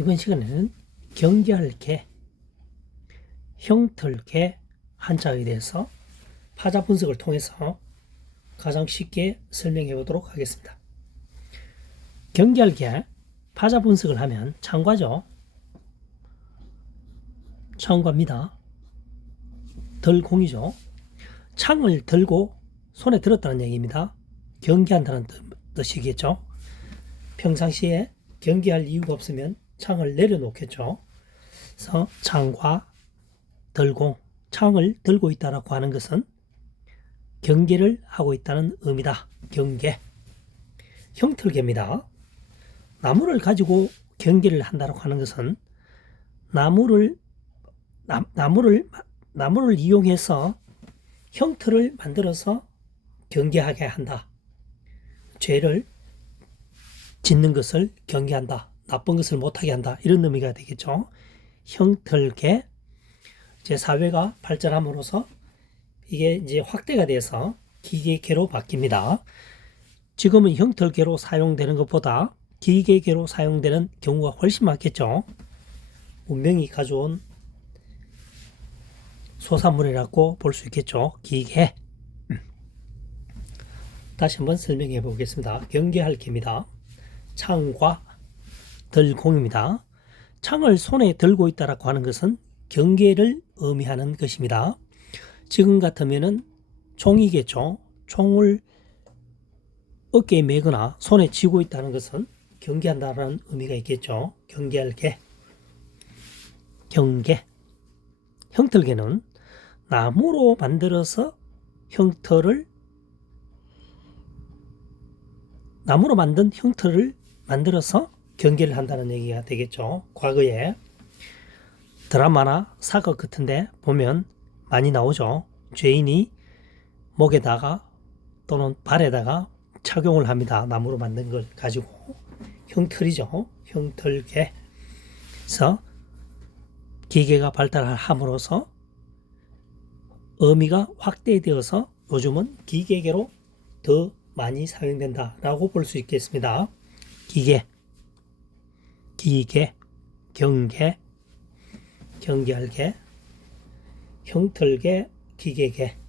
이번 시간에는 경계할 개, 형틀 개 한자에 대해서 파자 분석을 통해서 가장 쉽게 설명해 보도록 하겠습니다. 경계할 개, 파자 분석을 하면 창과죠. 창과입니다. 덜공이죠. 창을 들고 손에 들었다는 얘기입니다. 경계한다는 뜻- 뜻이겠죠. 평상시에 경계할 이유가 없으면 창을 내려놓겠죠. 그래서 창과 들공, 창을 들고 있다라고 하는 것은 경계를 하고 있다는 의미다. 경계. 형틀계입니다. 나무를 가지고 경계를 한다라고 하는 것은 나무를 나, 나무를 나무를 이용해서 형틀을 만들어서 경계하게 한다. 죄를 짓는 것을 경계한다. 나쁜 것을 못하게 한다. 이런 의미가 되겠죠. 형틀계 제 사회가 발전함으로써 이게 이제 확대가 돼서 기계계로 바뀝니다. 지금은 형틀계로 사용되는 것보다 기계계로 사용되는 경우가 훨씬 많겠죠. 문명이 가져온 소산물이라고 볼 수 있겠죠. 기계. 다시 한번 설명해 보겠습니다. 경계할 개입니다. 창과 들공입니다. 창을 손에 들고 있다라고 하는 것은 경계를 의미하는 것입니다. 지금 같으면은 총이겠죠. 총을 어깨에 매거나 손에 쥐고 있다는 것은 경계한다는 의미가 있겠죠. 경계할 개. 경계. 형틀계는 나무로 만들어서 형틀을 나무로 만든 형틀을 만들어서 경계를 한다는 얘기가 되겠죠. 과거에 드라마나 사극 같은데 보면 많이 나오죠. 죄인이 목에다가 또는 발에다가 착용을 합니다. 나무로 만든 걸 가지고 형틀이죠. 형틀계. 그래서 기계가 발달함으로써 의미가 확대되어서 요즘은 기계계로 더 많이 사용된다라고 볼 수 있겠습니다. 기계, 기계, 경계, 경계할계, 형틀계, 기계계.